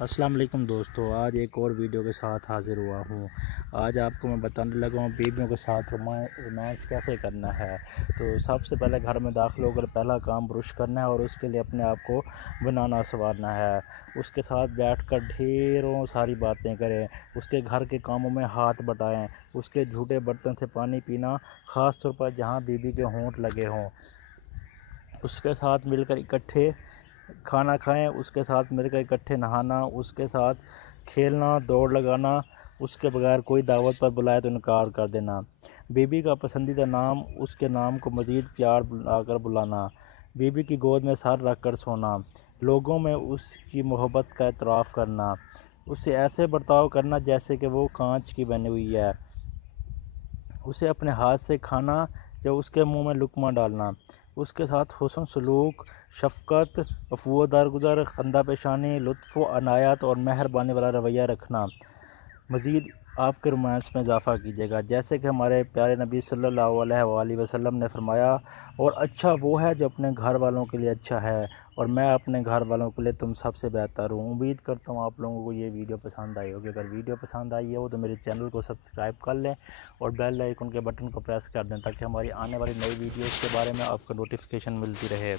السلام علیکم دوستو، آج ایک اور ویڈیو کے ساتھ حاضر ہوا ہوں۔ آج آپ کو میں بتانے لگا ہوں بیویوں کے ساتھ رومانس کیسے کرنا ہے۔ تو سب سے پہلے گھر میں داخل ہو کر پہلا کام برش کرنا ہے اور اس کے لیے اپنے آپ کو بنانا سنوارنا ہے۔ اس کے ساتھ بیٹھ کر ڈھیروں ساری باتیں کریں، اس کے گھر کے کاموں میں ہاتھ بٹائیں، اس کے جھوٹے برتن سے پانی پینا، خاص طور پر جہاں بیوی کے ہونٹ لگے ہوں۔ اس کے ساتھ مل کر اکٹھے کھانا کھائیں، اس کے ساتھ مل کر اکٹھے نہانا، اس کے ساتھ کھیلنا، دوڑ لگانا، اس کے بغیر کوئی دعوت پر بلائے تو انکار کر دینا۔ بیوی کا پسندیدہ نام، اس کے نام کو مزید پیار لا کر بلانا، بیوی کی گود میں سر رکھ کر سونا، لوگوں میں اس کی محبت کا اعتراف کرنا، اس سے ایسے برتاؤ کرنا جیسے کہ وہ کانچ کی بنی ہوئی ہے، اسے اپنے ہاتھ سے کھانا یا اس کے منہ میں لقمہ ڈالنا، اس کے ساتھ حسن سلوک، شفقت، عفو درگزر، خندہ پیشانی، لطف و عنایت اور مہربانی والا رویہ رکھنا مزید آپ کے رومانس میں اضافہ کیجیے گا، جیسے کہ ہمارے پیارے نبی صلی اللہ علیہ وآلہ وسلم نے فرمایا، اور اچھا وہ ہے جو اپنے گھر والوں کے لیے اچھا ہے، اور میں اپنے گھر والوں کے لیے تم سب سے بہتر ہوں۔ امید کرتا ہوں آپ لوگوں کو یہ ویڈیو پسند آئی ہوگی۔ اگر ویڈیو پسند آئی ہو تو میرے چینل کو سبسکرائب کر لیں اور بیل آئیکن کے بٹن کو پریس کر دیں تاکہ ہماری آنے والی نئی ویڈیوز کے بارے میں آپ کو نوٹیفیکیشن ملتی رہے۔